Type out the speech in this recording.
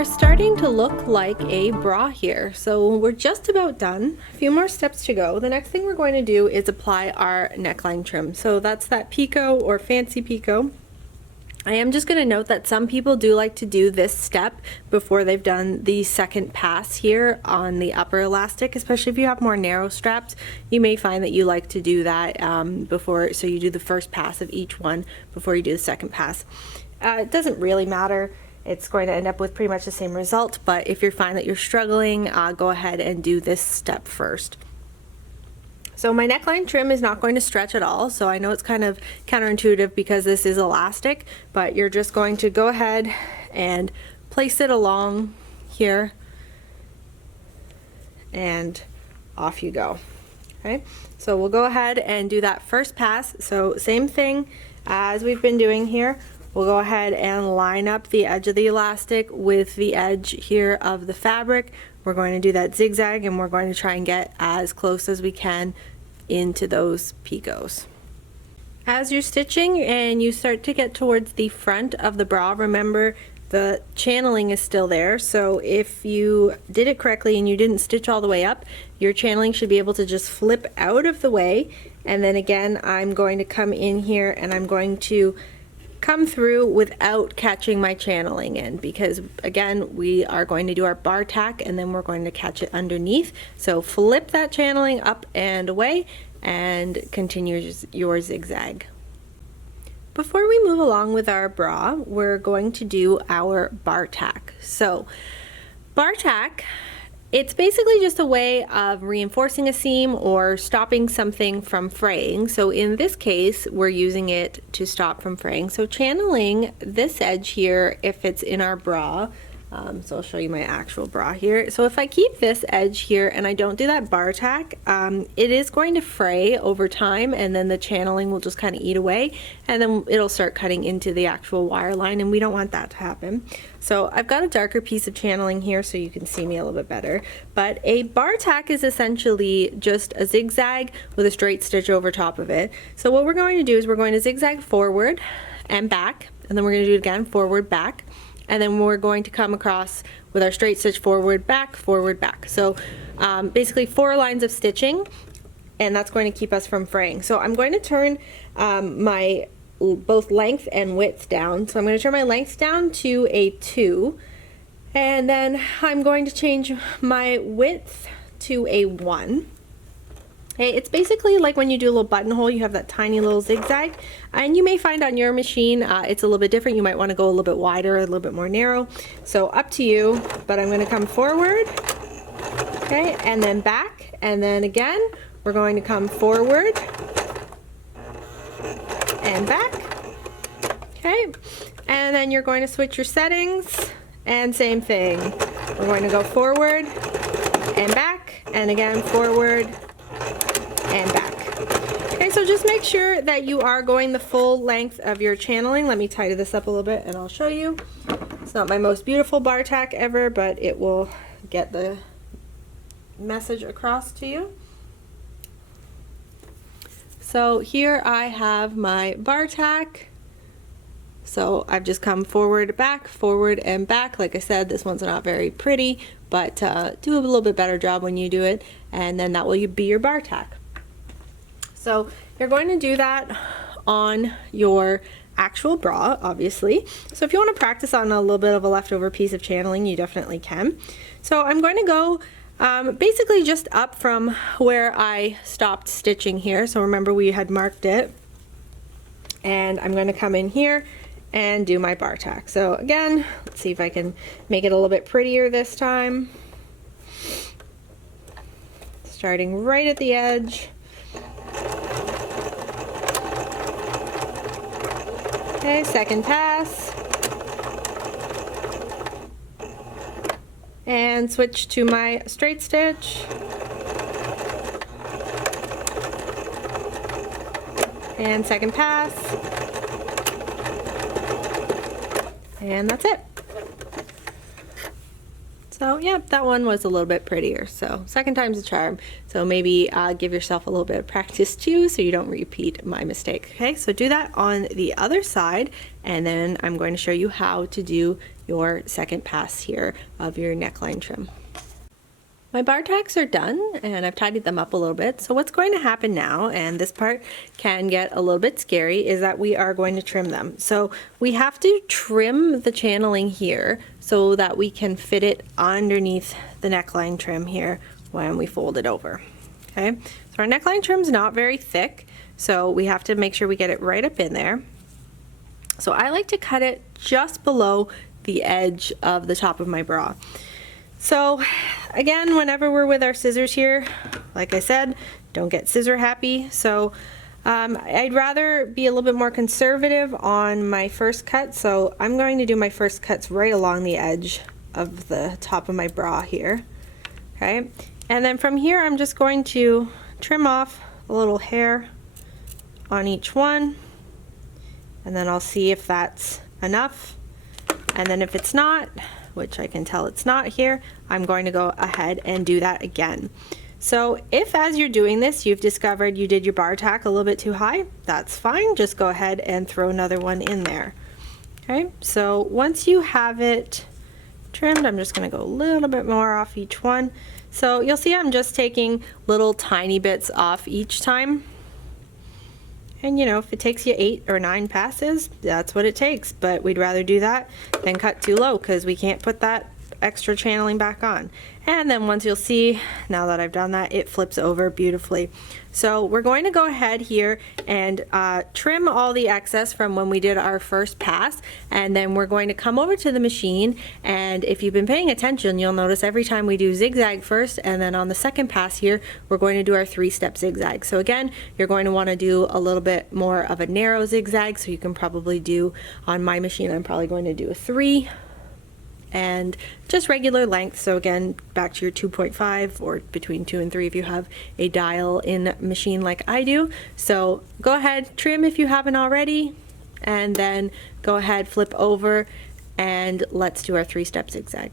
are starting to look like a bra here. So we're just about done. A few more steps to go. The next thing we're going to do is apply our neckline trim. So that's that picot or fancy picot. I am just going to note that some people do like to do this step before they've done the second pass here on the upper elastic, especially if you have more narrow straps. You may find that you like to do that before, so you do the first pass of each one before you do the second pass. It doesn't really matter. It's going to end up with pretty much the same result, but if you find that you're struggling, go ahead and do this step first. So my neckline trim is not going to stretch at all, so I know it's kind of counterintuitive because this is elastic, but you're just going to go ahead and place it along here, and off you go. Okay, so we'll go ahead and do that first pass. So same thing as we've been doing here. We'll go ahead and line up the edge of the elastic with the edge here of the fabric. We're going to do that zigzag, and we're going to try and get as close as we can into those picots. As you're stitching and you start to get towards the front of the bra, remember the channeling is still there. So if you did it correctly and you didn't stitch all the way up, your channeling should be able to just flip out of the way. And then again, I'm going to come in here and I'm going to come through without catching my channeling in, because again, we are going to do our bar tack and then we're going to catch it underneath. So flip that channeling up and away and continue your zigzag. Before we move along with our bra, we're going to do our bar tack. So bar tack, it's basically just a way of reinforcing a seam or stopping something from fraying. So in this case, we're using it to stop from fraying. So channeling this edge here, if it's in our bra, so I'll show you my actual bra here. So if I keep this edge here and I don't do that bar tack, it is going to fray over time, and then the channeling will just kind of eat away, and then it'll start cutting into the actual wire line, and we don't want that to happen. So I've got a darker piece of channeling here so you can see me a little bit better. But a bar tack is essentially just a zigzag with a straight stitch over top of it. So what we're going to do is we're going to zigzag forward and back, and then we're going to do it again, forward, back. And then we're going to come across with our straight stitch forward, back, forward, back. So basically 4 lines of stitching, and that's going to keep us from fraying. So I'm going to turn my both length and width down. So I'm going to turn my length down to a 2, and then I'm going to change my width to a 1. Okay, it's basically like when you do a little buttonhole, you have that tiny little zigzag, and you may find on your machine it's a little bit different. You might want to go a little bit wider, a little bit more narrow. So up to you, but I'm going to come forward, okay, and then back, and then again, we're going to come forward and back, okay, and then you're going to switch your settings, and same thing. We're going to go forward and back, and again, forward and back. Okay, so just make sure that you are going the full length of your channeling. Let me tidy this up a little bit and I'll show you. It's not my most beautiful bar tack ever, but it will get the message across to you. So here I have my bar tack. So I've just come forward, and back. Like I said, this one's not very pretty, but do a little bit better job when you do it, and then that will be your bar tack. So you're going to do that on your actual bra, obviously. So if you want to practice on a little bit of a leftover piece of channeling, you definitely can. So I'm going to go basically just up from where I stopped stitching here. So remember we had marked it. And I'm going to come in here and do my bar tack. So again, let's see if I can make it a little bit prettier this time. Starting right at the edge. Okay, second pass. And switch to my straight stitch. And second pass. And that's it. So yeah, that one was a little bit prettier. So second time's a charm. So maybe give yourself a little bit of practice too, so you don't repeat my mistake. Okay, so do that on the other side, and then I'm going to show you how to do your second pass here of your neckline trim. My bar tacks are done and I've tidied them up a little bit. So what's going to happen now, and this part can get a little bit scary, is that we are going to trim them. So we have to trim the channeling here so that we can fit it underneath the neckline trim here when we fold it over. Okay, so our neckline trim's not very thick, so we have to make sure we get it right up in there. So I like to cut it just below the edge of the top of my bra. So again, whenever we're with our scissors here, like I said, don't get scissor happy. So I'd rather be a little bit more conservative on my first cut. So I'm going to do my first cuts right along the edge of the top of my bra here. Okay, and then from here I'm just going to trim off a little hair on each one, and then I'll see if that's enough. And then if it's not, which I can tell it's not here, I'm going to go ahead and do that again. So if as you're doing this you've discovered you did your bar tack a little bit too high, that's fine, just go ahead and throw another one in there. Okay, so once you have it trimmed, I'm just going to go a little bit more off each one. So you'll see I'm just taking little tiny bits off each time. And you know, if it takes you 8 or 9 passes, that's what it takes. But we'd rather do that than cut too low, because we can't put that extra channeling back on. And then once you'll see, now that I've done that, it flips over beautifully. So we're going to go ahead here and trim all the excess from when we did our first pass, and then we're going to come over to the machine, and if you've been paying attention, you'll notice every time we do zigzag first, and then on the second pass here we're going to do our 3-step zigzag. So again, you're going to want to do a little bit more of a narrow zigzag, so you can probably do, on my machine I'm probably going to do a 3 and just regular length. So again, back to your 2.5 or between 2 and 3 if you have a dial in machine like I do. So go ahead, trim if you haven't already, and then go ahead, flip over, and let's do our 3-step zigzag.